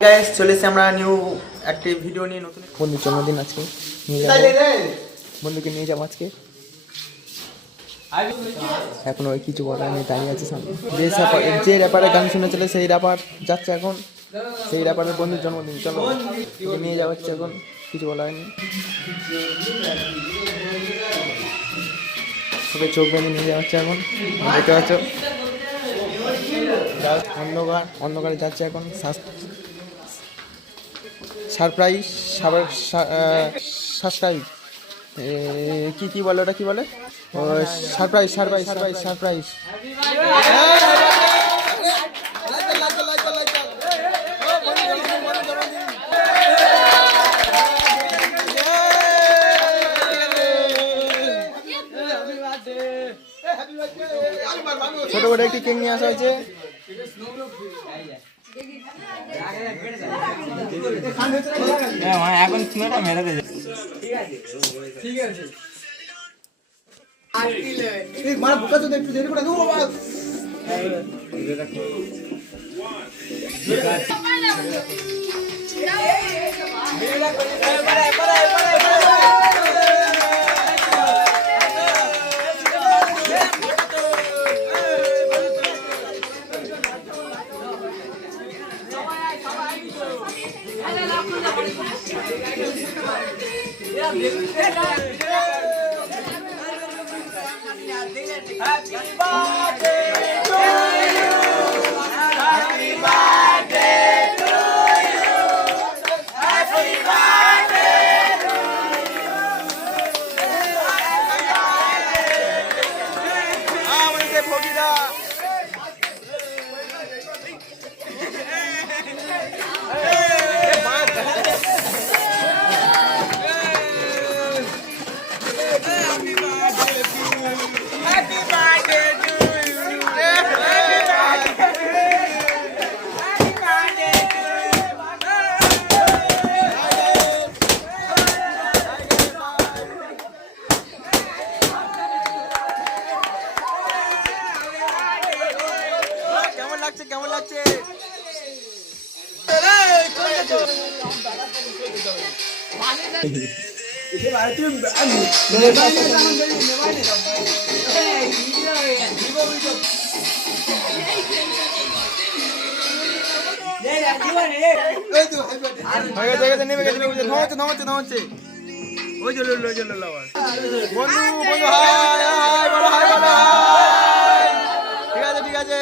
Guys চলে এসেছি আমরা নিউ একটা ভিডিও নিয়ে নতুন বন্ধুর জন্মদিন আজকে নিয়ে যাবো বন্ধুকে নিয়ে যাবো আজকে এখন ওই কিছু বলা আমি দাঁড়িয়ে আছি সামনে যে র্যাপারে গান শুনেছিল সেই র্যাপার যাচ্ছে এখন সেই র্যাপারের বন্ধুর জন্মদিন চলো নিয়ে যাওয়া হচ্ছে এখন কিছু বলা হয়নি সবাই চোখ বেঁধে নিয়ে যাওয়া হচ্ছে এখন দেখতে পাচ্ছ অন্ধকারে যাচ্ছে এখন সারপ্রাইজ সাবস্ক্রাইব কি বলে ওটা কি বলে সারপ্রাইজ ছোট করে একটি কেক নিয়ে আসা হয়েছে এখন মেরে দেয় ঠিক আছে মানে বুকা তো একটু দেরি করে Happy birthday to you. Happy birthday to you. Happy birthday to you. Happy birthday. কেমন লাগছে ঠিক আছে